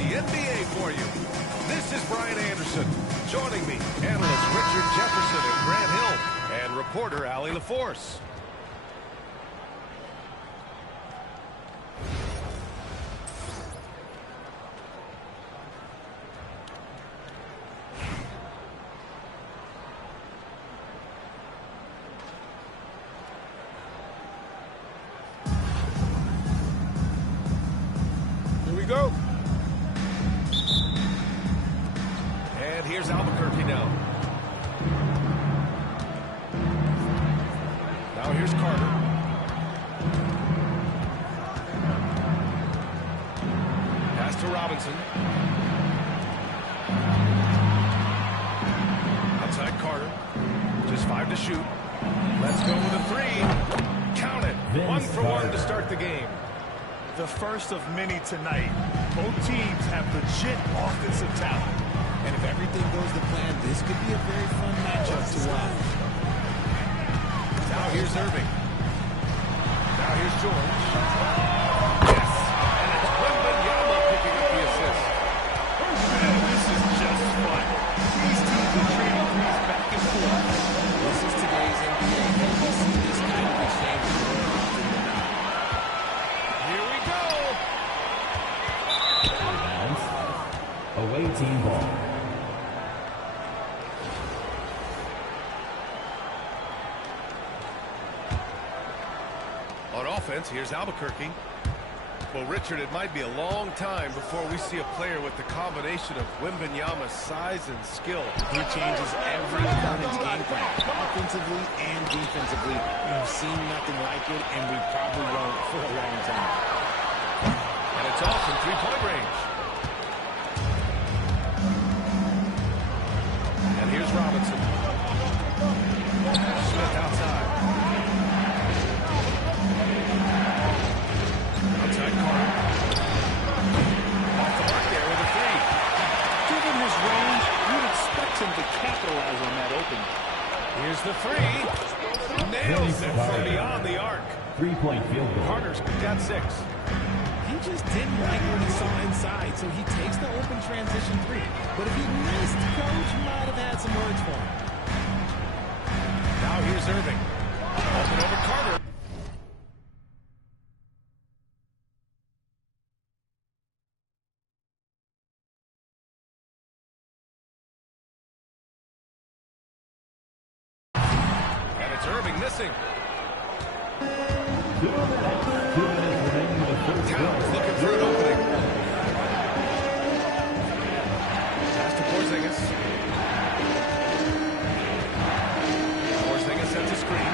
the NBA for you. This is Brian Anderson. Joining me, analysts Richard Jefferson and Grant Hill, and reporter Allie LaForce. Go. And here's Albuquerque now. Now here's Carter. Pass to Robinson. Outside Carter. Just 5 to shoot. Let's go with a 3. Count it. 1 for 1 to start the game. The first of many tonight. Both teams have legit offensive talent. And if everything goes to plan, this could be a very fun matchup to watch. Now here's Irving. Now here's George. Yes! And it's Wembanyama picking up the assist. Man, this is just fun. These teams are trading threes back and forth. This is today's NBA, and we see this kind of exchange more often than not. Here we go! Away team ball. On offense, here's Albuquerque. Well, Richard, it might be a long time before we see a player with the combination of Wembanyama's size and skill. He changes every opponent's game plan, offensively and defensively. We've seen nothing like it, and we probably won't for a long time. And it's off from three-point range. And here's Robinson. Smith outside. Outside Carter. Off the mark there with a 3. Given his range, you'd expect him to capitalize on that opening. Here's the 3. Nails it from beyond the arc. 3-point field goal. Carter's got 6. He just didn't like what he saw inside, so he takes the open transition 3. But if he missed, Coach might have had some words for him. Now here's Irving. Open over Carter. And it's Irving missing. 2 minutes remaining in the first Towns quarter. looking for an opening. Pass to Porzingis. Porzingis sets a screen.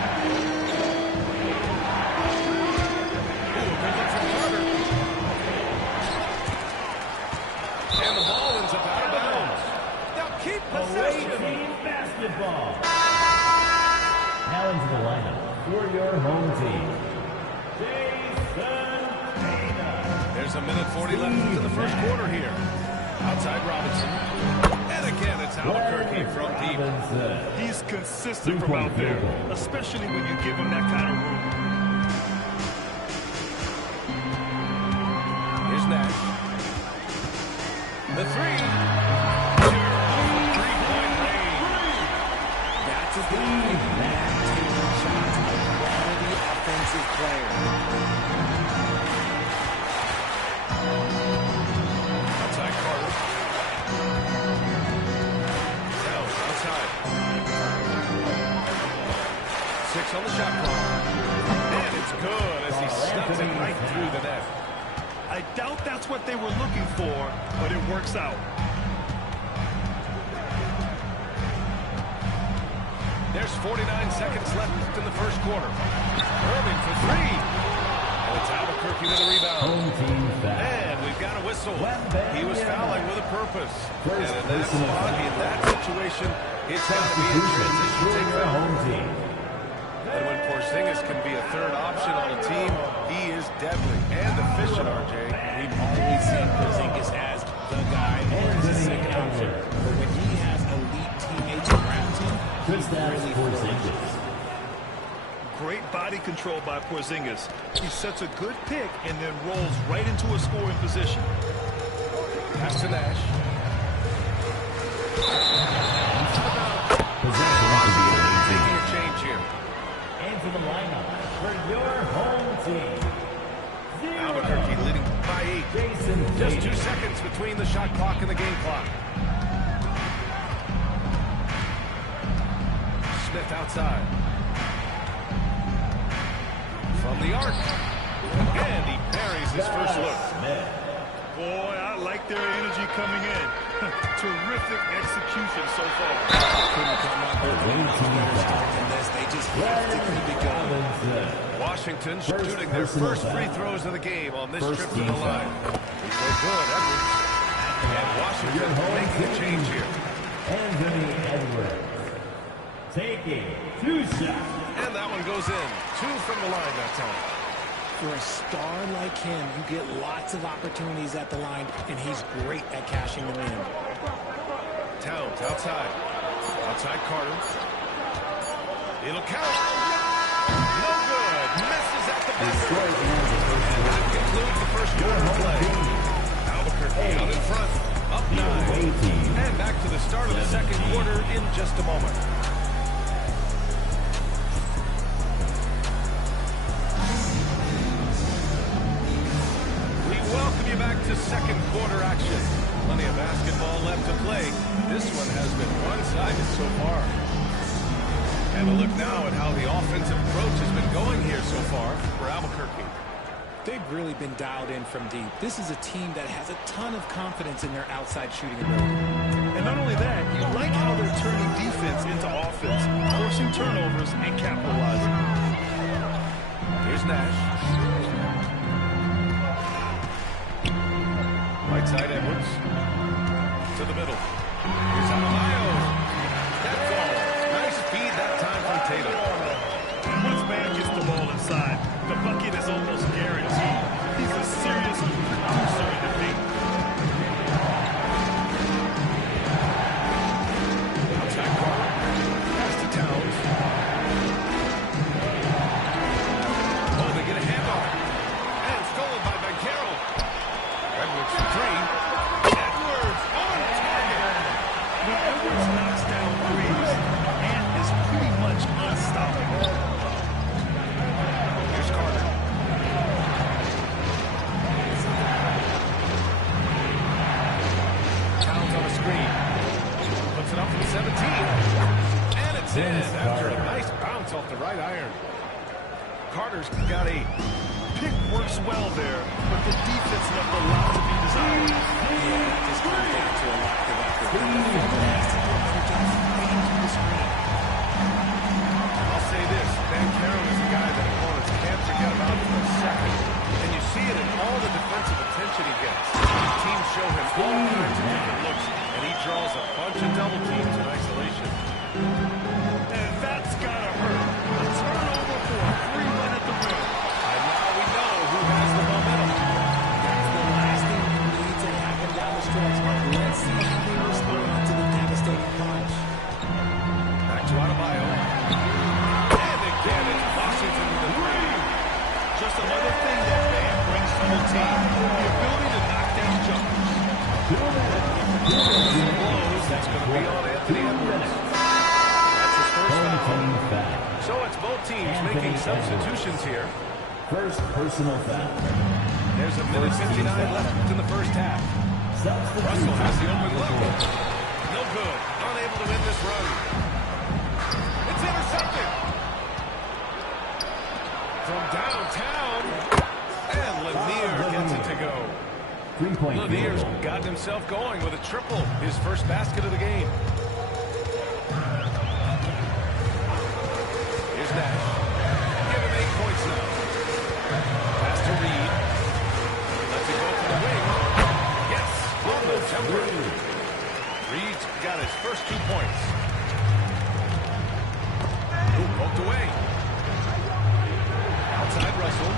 Ooh, good look from Carter. And the ball ends up out of bounds. Now keep Away possession. team basketball. Now into the lineup for your home team. There's a minute 40 left into the first quarter here. Outside Robinson. And again, it's Albuquerque from deep. He's consistent from out there, especially when you give him that kind of room. Here's Nash. The 3. Three-point range. That's his game. Taking shots, a quality offensive player. Outside Carter. Towns outside. 6 on the shot clock. And it's good as he snugs it right through the net. I doubt that's what they were looking for, but it works out. There's 49 seconds left in the first quarter. Irving for 3. And it's Albuquerque with a rebound. Home team foul. And we've got a whistle. He was fouling with a purpose. First And in that personal spot, foul. in that situation, it's got to be a transition For take your foul. home team. And when Porzingis can be a third option on a team, he is deadly and efficient, RJ. We've always seen Porzingis as the guy or as a second option. But when he has elite teammates around him, he's really Porzingis. Great body control by Porzingis. He sets a good pick and then rolls right into a scoring position. Pass to Nash. Taking a change here. Into the lineup for your home team. Albuquerque leading by 8. Jason Just 2 Tatum. seconds between the shot clock and the game clock. Smith outside. From the arc. And he parries his first look. Smith. Boy, I like their energy coming in. Terrific execution so far. Couldn't come up with a much better start than this. They just have to keep it going. Robinson. Washington First shooting their personal first foul. free throws of the game on this First trip to team the line. He played good, Edwards. And Washington making a change here. Anthony Edwards. Taking 2 shots. And that one goes in. 2 from the line that time. For a star like him, you get lots of opportunities at the line, and he's great at cashing them in. Towns outside. Outside Carter. It'll count. No good. Misses at the buzzer. And that concludes the first quarter play. Albuquerque out in front. Up 9. And back to the start of the second quarter in just a moment. We welcome you back to second quarter action. Plenty of basketball left to play. This one has been one-sided so far. And a look now at how the offensive approach has been going here so far for Albuquerque. They've really been dialed in from deep. This is a team that has a ton of confidence in their outside shooting ability. And not only that, you like how they're turning defense into offense, forcing turnovers and capitalizing. Here's Nash. Right side Edwards. To the middle. Here's Adebayo. That's all. Nice feed that time from Tatum. Once man gets the ball inside, the bucket is almost guaranteed. He's a serious producer in the paint. Outside Carter. Pass to Towns. Oh, they get a handoff. And stolen by Banchero. Edwards for 3. Edwards on target. When Edwards knocks down threes, Ant is pretty much unstoppable. Here's Carter. Towns on a screen. Puts it up from 17. And it's in after a nice bounce off the right iron. Carter's got 8. Pick works well there, but the defense left a lot to be desired. Yeah, it just comes down to a lack of effort. The defender has to do a better job fighting through the screen. I'll say this, Banchero is a guy that opponents can't forget about for a second. And you see it in all the defensive attention he gets. Teams show him all kinds of different looks, and he draws a bunch of double teams in isolation. And that's gotta hurt. A turnover for a free run at the rim. And now we know who has the momentum. That's the last thing you need to happen down the stretch. Let's see how they respond to the devastating punch. Back to Adebayo. And again, it's Washington with the 3. Just another thing that man brings to the team. The ability to knock down jumpers. Blows, that's going to be on Anthony Edwards. That's his first foul. So it's both teams making substitutions here. First personal foul. There's a minute 59 left in the first half. Russell has the open look. No good. Unable to win this run. It's intercepted. From downtown. And Lanier gets it to go. 3-point Lanier's field goal. gotten himself going with a triple. His first basket of the game. Here's Nash. Give him 8 points now. Pass to Reed. Lets it go to the wing. Yes, on the jumper. Reed's got his first 2 points. Ooh, poked away. Outside Russell.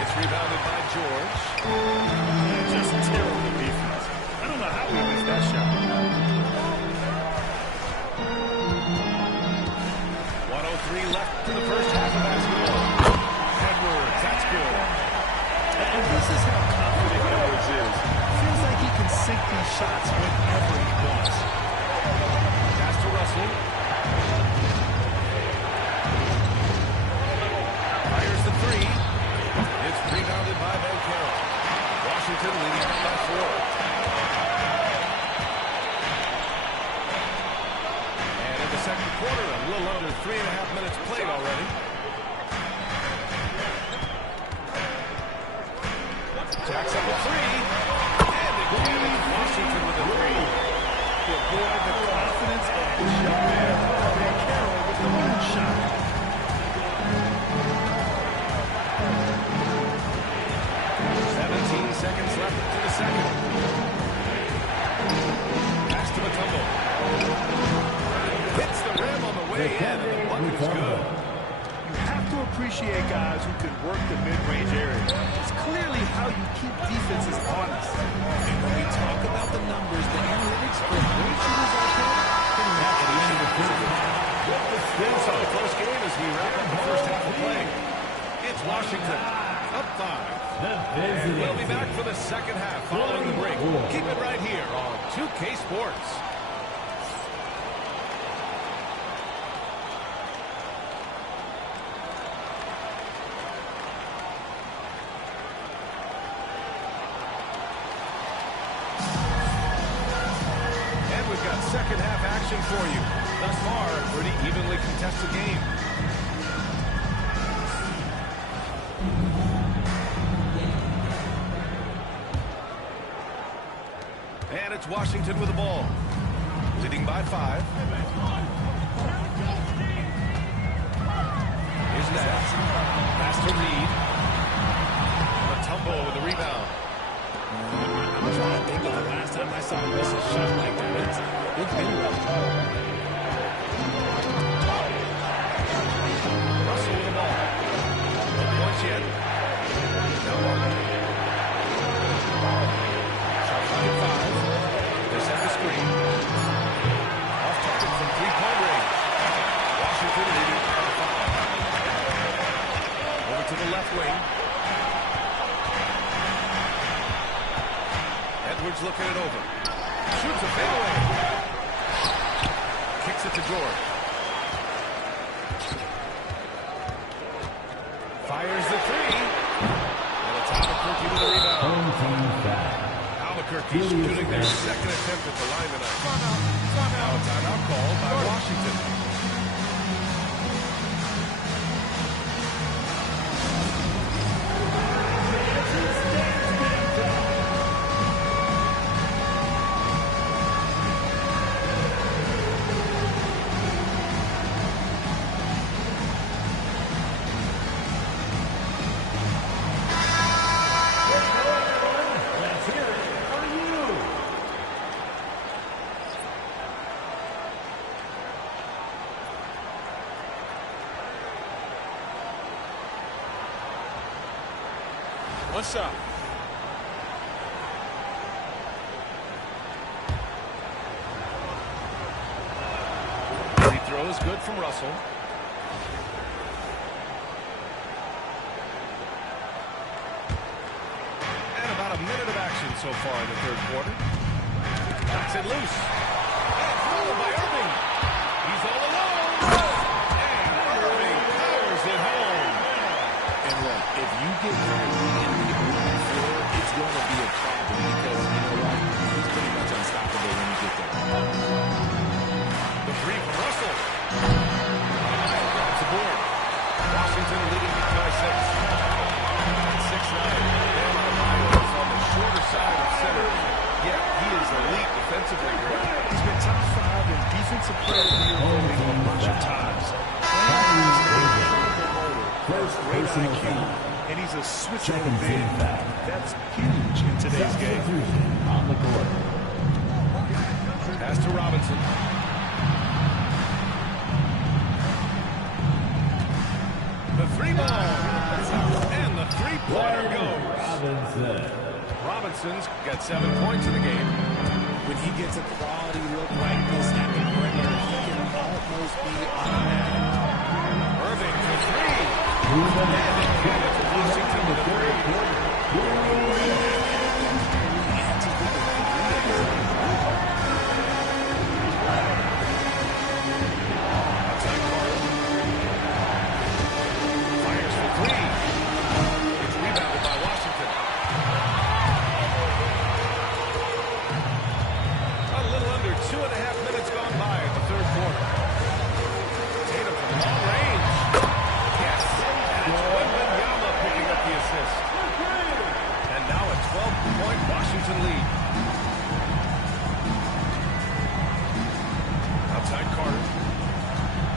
It's rebounded by George. Just terrible defense. I don't know how we missed that shot. 1:03 left to the first half of basketball. Edwards, that's good. And this is how confident Edwards is. Washington leading by 4. And in the second quarter, a little under 3.5 minutes played already. Jackson with 3. And again, Washington with a 3. Boy, the confidence of this young man. And Carroll with the moonshot. 17 seconds left to the second. Pass to Mutombo. Hits the rim on the way in, and the bucket is good. You have to appreciate guys who can work the mid-range area. It's clearly how you keep defenses honest. And when we talk about the numbers, the analytics for great shooters out there, they're not at the end of the season. It's a close game as we wrap up the first half of play. It's Washington up 5. And we'll be back for the second half following the break. Keep it right here on 2K Sports. And we've got second half action for you. Thus far, a pretty evenly contested game. And it's Washington with the ball. Leading by 5. Here's Nash. Pass to Reed. Mutombo with the rebound. I'm trying to think of the last time I saw him miss a shot like that. It's been rough. Russell with the ball. No points yet. Now Martin. Shot clock at 5. They set the screen. Off target from three-point range. Washington leading by 5. Over to the left wing. Edwards looking it over. Shoots a fadeaway. Kicks it to George. Fires the 3. And it's Albuquerque with the rebound. Home team foul. Albuquerque shooting their second attempt at the line tonight. Now a timeout called by Washington. Let's hear it for you. One shot. Free throw is good from Russell. And about a minute of action so far in the third quarter. Knocks it loose. And fouled by Irving. He's all alone. And Irving powers it home. And look, if you get Kyrie in the open floor, it's going to be a problem because, you know what, he's pretty much unstoppable when you get there. The 3 from Russell. Grabs the board. Washington leading by 6. 6'9". Bam Adebayo is on the shorter side of center. Yeah, he is elite defensively. He's been top 5 in defensive player of the year voting a bunch of times. First Great personal IQ, foul. and he's a switcher Second big. team foul. That's huge in today's game. Substitution on the court. Pass to Robinson. The 3 ball. And the three-pointer goes. Robinson. Robinson's got 7 points in the game. When he gets a quality look like this at the perimeter, he can almost be automatic. Irving for 3. And it's Washington with the 3. Outside Carter. Fires for 3. It's rebounded by Washington. Washington lead. Outside Carter.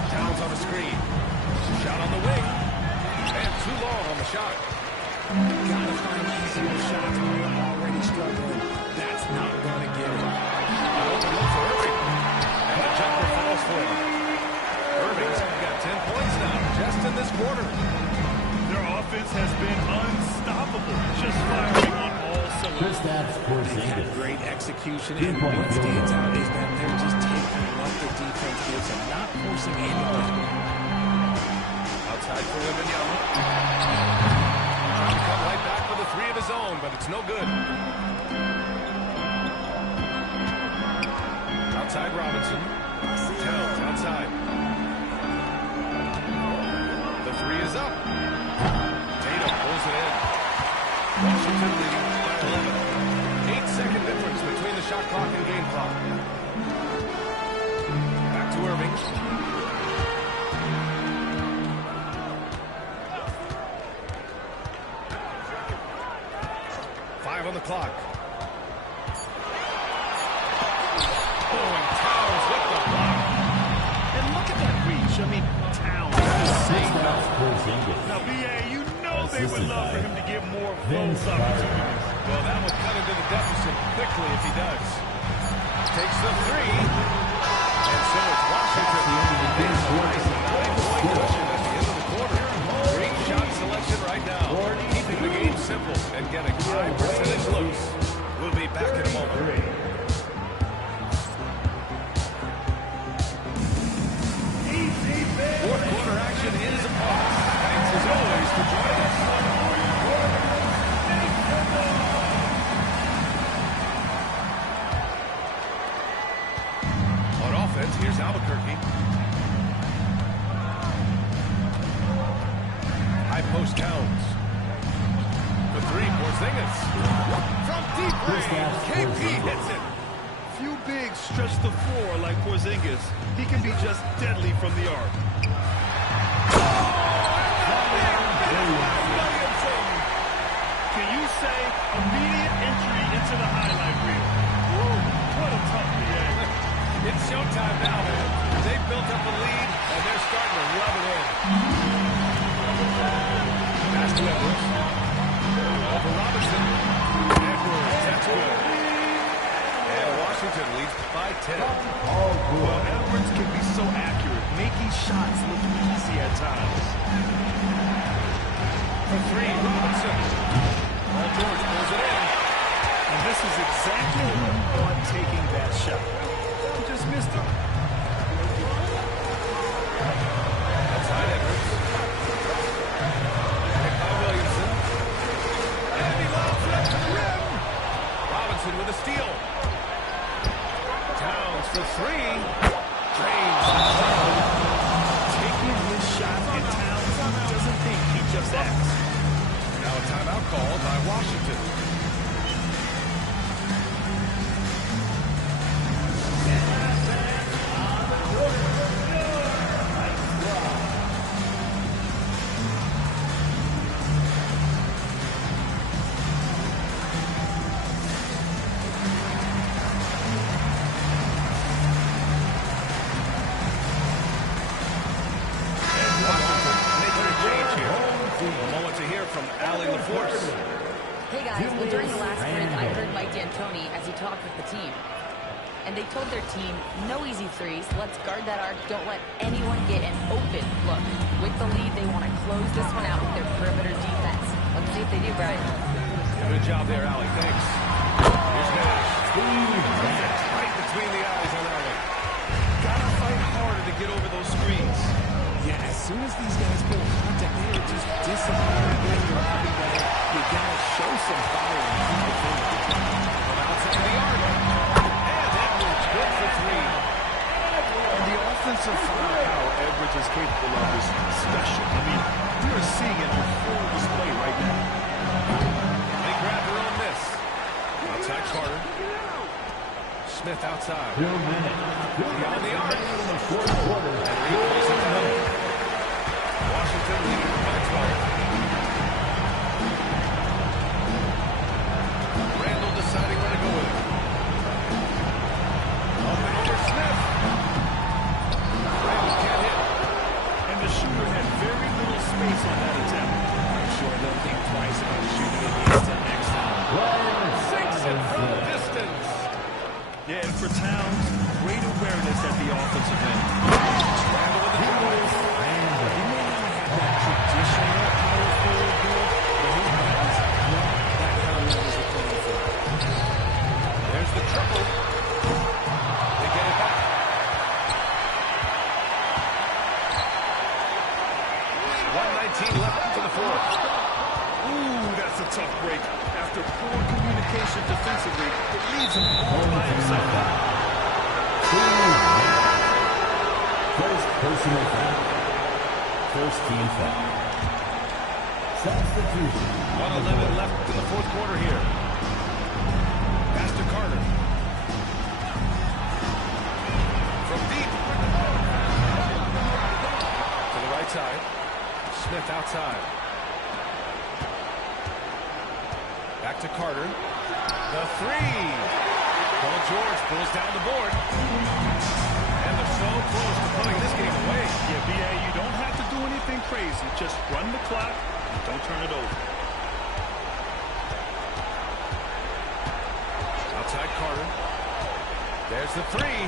Towns on the screen. Shot on the wing. And too long on the shot. Gotta find easier shots when you're already struggling. That's not gonna get it. Open look for Irving. And the jumper falls for him. Irving's got 10 points now, just in this quarter. Their offense has been unstoppable. Just firing on all cylinders. Kristaps They've had Porzingis. great execution, and Three-point what field stands goal. out is that they're just taking what the defense gives them, not forcing anything. Outside for Wembanyama. Trying to come right back with a three of his own, but it's no good. Outside Robinson. Towns outside. The three is up. Tatum pulls it in. Washington leading by 11. 8-second difference between the shot clock and game clock. Back to Irving. On the clock. Oh, and Towns with the block. And look at that reach. I mean, Towns. Kristaps Porzingis. Now, BA, you know they would love for him to get more of Vince those opportunities. Well, that would cut into the deficit quickly if he does. Takes the three. And so it's Washington. It's twice a 9-point cushion at the end of the quarter. Great shot selection right now. Keeping the game simple and getting high percentage looks. We'll be back in a moment. Fourth quarter action is upon us. Thanks as always for joining us. On offense, here's Albuquerque. High post Towns. The three, Porzingis. From deep range, KP hits it. Few bigs stretch the floor like Porzingis. He can be just deadly from the arc. Can you say immediate entry into the highlight reel? Woo, what a tough PA. It's showtime now, man. They've built up a lead, and they're starting to rub it in. Pass to Edwards. Over Robinson. Edwards, that's good. And Washington leads by 10. Well, Edwards can be so accurate, making shots look easy at times. For three, Robinson. Paul George pulls it in. And this is exactly on taking that shot. He just missed it. Outside Edwards. Picked by Williamson. And he lobs it up to the rim. Robinson with a steal. Towns for three. Drains. Taking his shot, and Towns doesn't think, he just acts. Now a timeout called by Washington. Hey guys, well during the last sprint, I heard Mike D'Antoni as he talked with the team. And they told their team, no easy threes, let's guard that arc, don't let anyone get an open look. With the lead, they want to close this one out with their perimeter defense. Let's see if they do, Brian. Good job there, Allie, thanks. Here's Nash. Defense right between the eyes on that one. Gotta fight harder to get over those screens. Yeah, as soon as these guys pull contact, they are just disappearing when you're up and down. You gotta show some fire and keep the fingers. From outside the arc. And Edwards good for three. And the offensive firepower Edwards is capable of is special. I mean, you're seeing it on full display right now. They grab their own miss. Outside Carter. Smith outside. Beyond the arc. And he pulls it down. Washington leading by 12. Randall deciding for Towns, great awareness at the offensive end. Randall with the drive. He may not have that traditional power forward build, but he has what that crowd members are playing for. There's the triple. They get it back. 1:19 left to the fourth. Ooh, that's a tough break. After poor communication defensively, it leaves him all by himself. First personal foul. First team foul. Substitution. 1:11 left in the fourth quarter here. Pass to Carter. From deep. To the right side. Smith outside. Back to Carter. The three. Paul George pulls down the board. And they're so close to putting this game away. Yeah, B.A., you don't have to do anything crazy. Just run the clock and don't turn it over. Outside Carter. There's the three.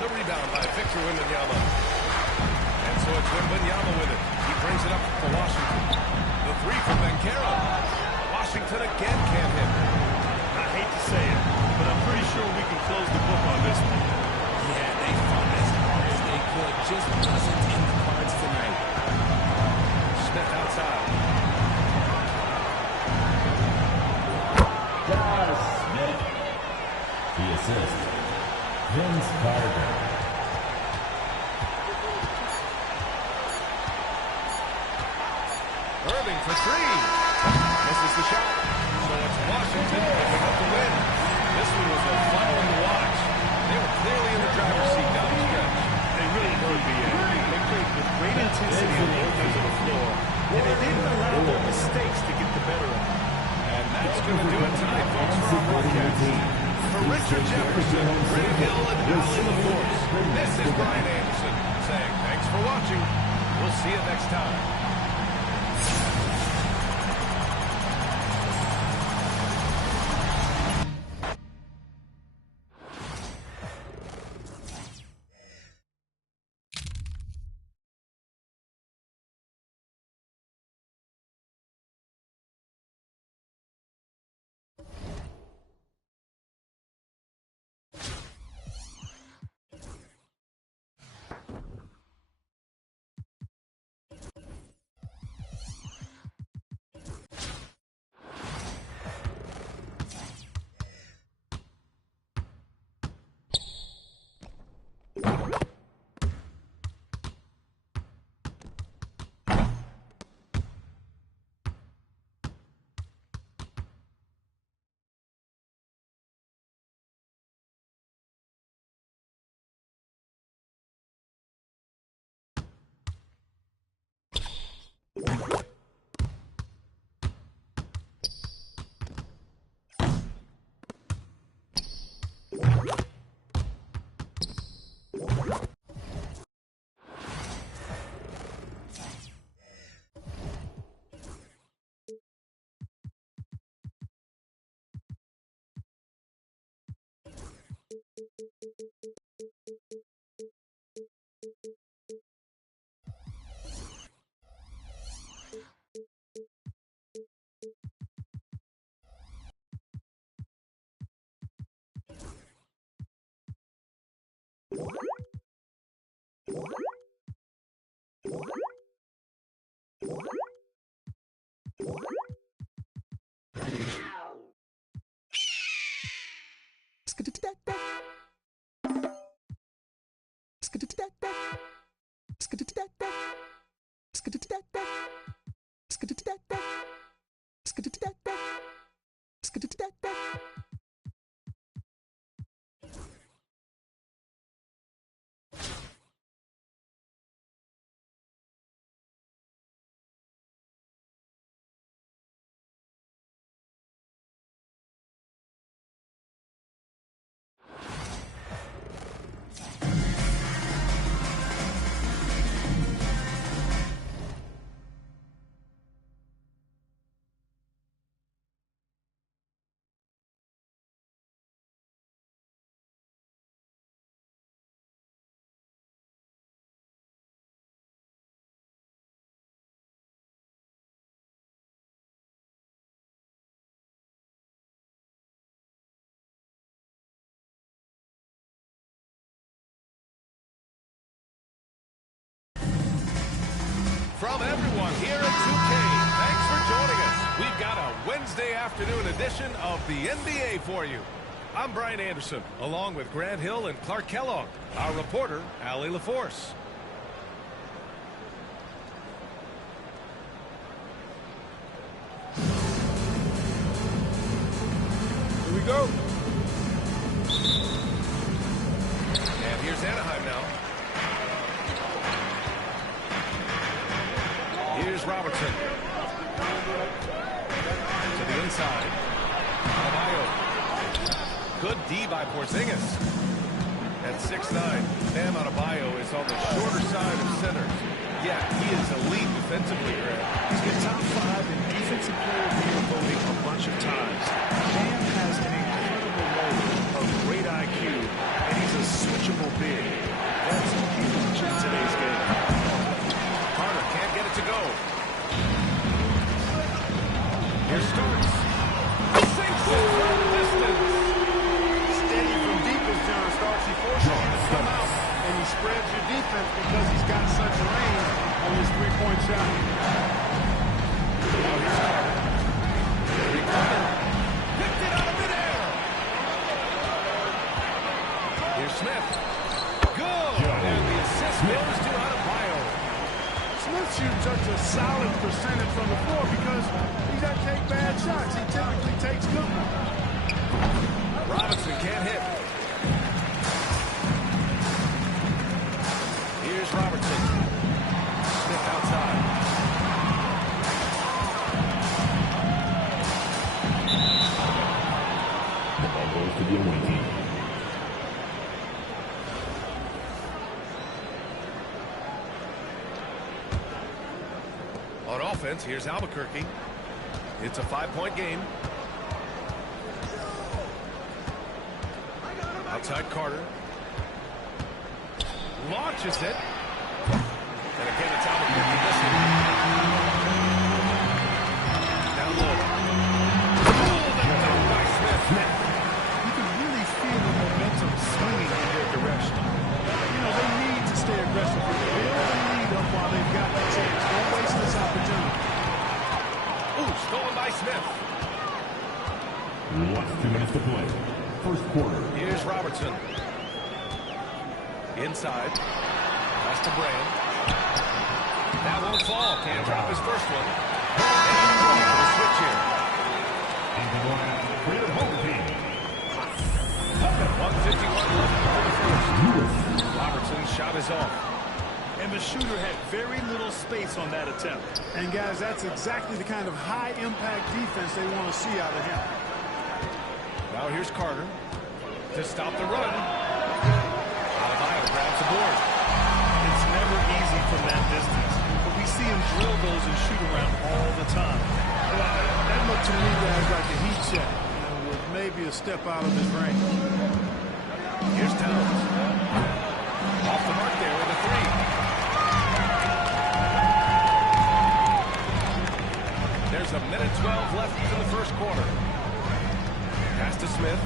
The rebound by Victor Wembanyama. And so it's Wembanyama with it. He brings it up for Washington. The three from Banchero. Washington again can't hit. I hate to say it, but I'm pretty sure we can close the book on this one. Yeah, they fought as hard as they could. Just wasn't in the cards tonight. Smith outside. Josh Smith. The assist. Vince Carter. Irving for three. Misses the shot. So it's Washington picking up the win. This one was a fun one to watch. They were clearly in the driver's seat down the stretch. They really were, B.A. They played with great intensity on both ends of the floor, and they didn't allow their mistakes to get the better of them. And that's going to do it tonight, folks, for our broadcast. For Richard Jefferson, Ray Hill, and Alan LaForce, this is Brian Anderson saying thanks for watching. We'll see you next time. from everyone here at 2K. Thanks for joining us. We've got a Wednesday afternoon edition of the NBA for you. I'm Brian Anderson, along with Grant Hill and Clark Kellogg. Our reporter, Allie LaForce. Here we go. And here's Anaheim now. Here's Robertson. To the inside. Adebayo. Good D by Porzingis. At 6'9", Bam Adebayo is on the shorter side of center. Yeah, he is elite defensively, Grant. He's been top 5 in defensive player of the year voting a bunch of times. Bam has an incredible role of great IQ, and he's a switchable big. That's huge in today's game. Carter can't get it to go. Here Starks. Sinks it from distance. Steady from deep as John Starks. He forces you to come out, and he spreads your defense because he's got such range on his three-point shot. Now here's Carter. Carter picked it out of midair. Here's Smith. Good. And the assist goes to Adebayo. Smith shoots such a solid percentage from the floor because he doesn't take bad shots. He typically takes good ones. Robinson can't hit. Here's Robertson. Smith outside. The ball goes to the away team. On offense, here's Albuquerque. It's a 5-point game. Outside Carter. Launches it. And again, it's Albuquerque missing. Down low. Pulled and dunked by Smith. You can really feel the momentum swinging in their direction. You know, they need to stay aggressive. Build the lead up while they've got the chance. Don't waste this opportunity. Ooh, stolen by Smith. Last 2 minutes to play. First quarter. Here's Robertson. Inside. Pass to Brand. That won't fall. Can't drop his first one. And we'll switch here. Into the line for the home team. 151 left for the first. Robertson's shot is off. And the shooter had very little space on that attempt. And, guys, that's exactly the kind of high-impact defense they want to see out of him. Now here's Carter to stop the run. Adebayo grabs the board. It's never easy from that distance, but we see him drill those and shoot around all the time. That looked to me, guys, like a heat check, with maybe a step out of his range. Here's Towns. Off the mark there with a three. There's a minute 12 left in the first quarter. Pass to Smith.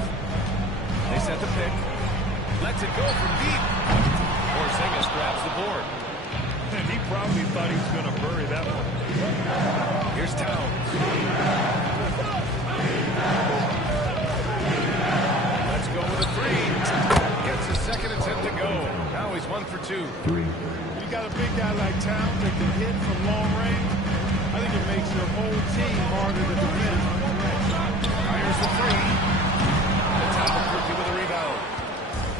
They set the pick. Lets it go from deep. Porzingis grabs the board. And he probably thought he was going to bury that one. Here's Towns. Let's go with a three. Gets his second attempt to go. Now he's 1 for 2. You got a big guy like Towns that can hit from long range. I think it makes your whole team harder to defend. Fires the three. It's Albuquerque with a rebound.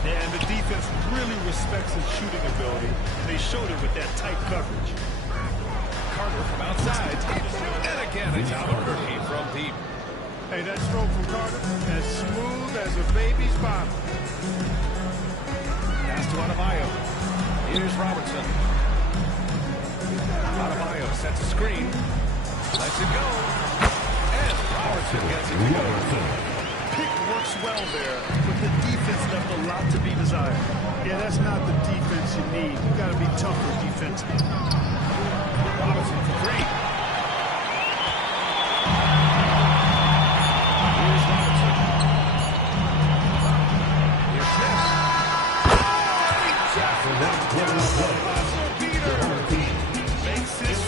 And the defense really respects his shooting ability. They showed it with that tight coverage. Carter from outside. And again, it's Albuquerque from deep. Hey, that stroke from Carter, as smooth as a baby's bottom. Pass to Adebayo. Here's Robertson. Adebayo sets a screen. Lets it go. And Robertson gets it to go. Pick works well there, but the defense left a lot to be desired. Yeah, that's not the defense you need. You got to be tougher defensively. Robinson for three. Here's Robinson. Here's Smith. Oh, he just missed it. Peter makes his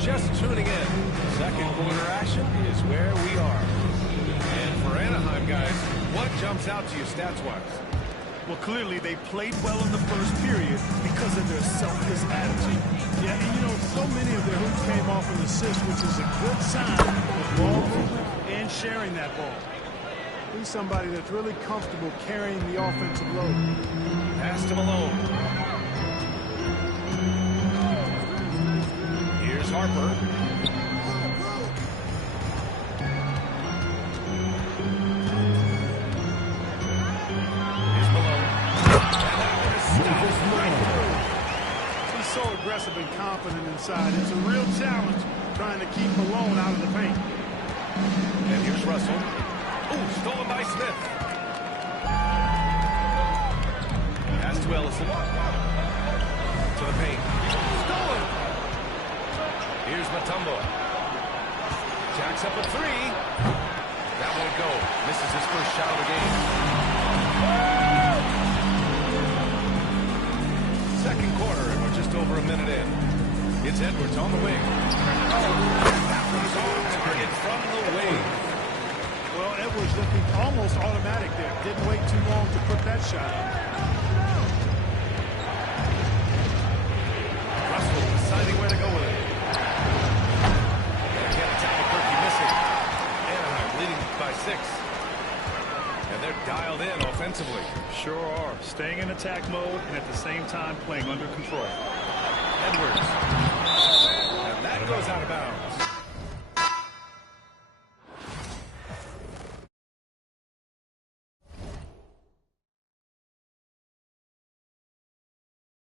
just tuning in, second quarter action is where we are. And for Anaheim, guys, what jumps out to you stats-wise? Well, clearly they played well in the first period because of their selfless attitude. Yeah, and you know, so many of their hoops came off an assist, which is a good sign of ball movement and sharing that ball. He's somebody that's really comfortable carrying the offensive load. Pass to Malone. Here's Harper. Here's Malone. And that one is stopped right through. He's so aggressive and confident inside. It's a real challenge trying to keep Malone out of the paint. And here's Russell. Ooh, stolen by Smith. Pass to Ellison. To the paint. Stolen. Here's Mutombo. Jacks up a three. That won't go. Misses his first shot of the game. Second quarter, and we're just over a minute in. It's Edwards on the wing. That one's on target from the wing. Well, Edwards looking almost automatic there. Didn't wait too long to put that shot up. Russell deciding where to go with it. And again, it's Albuquerque missing. Anaheim leading by 6. And they're dialed in offensively. Sure are. Staying in attack mode and at the same time playing under control. Edwards.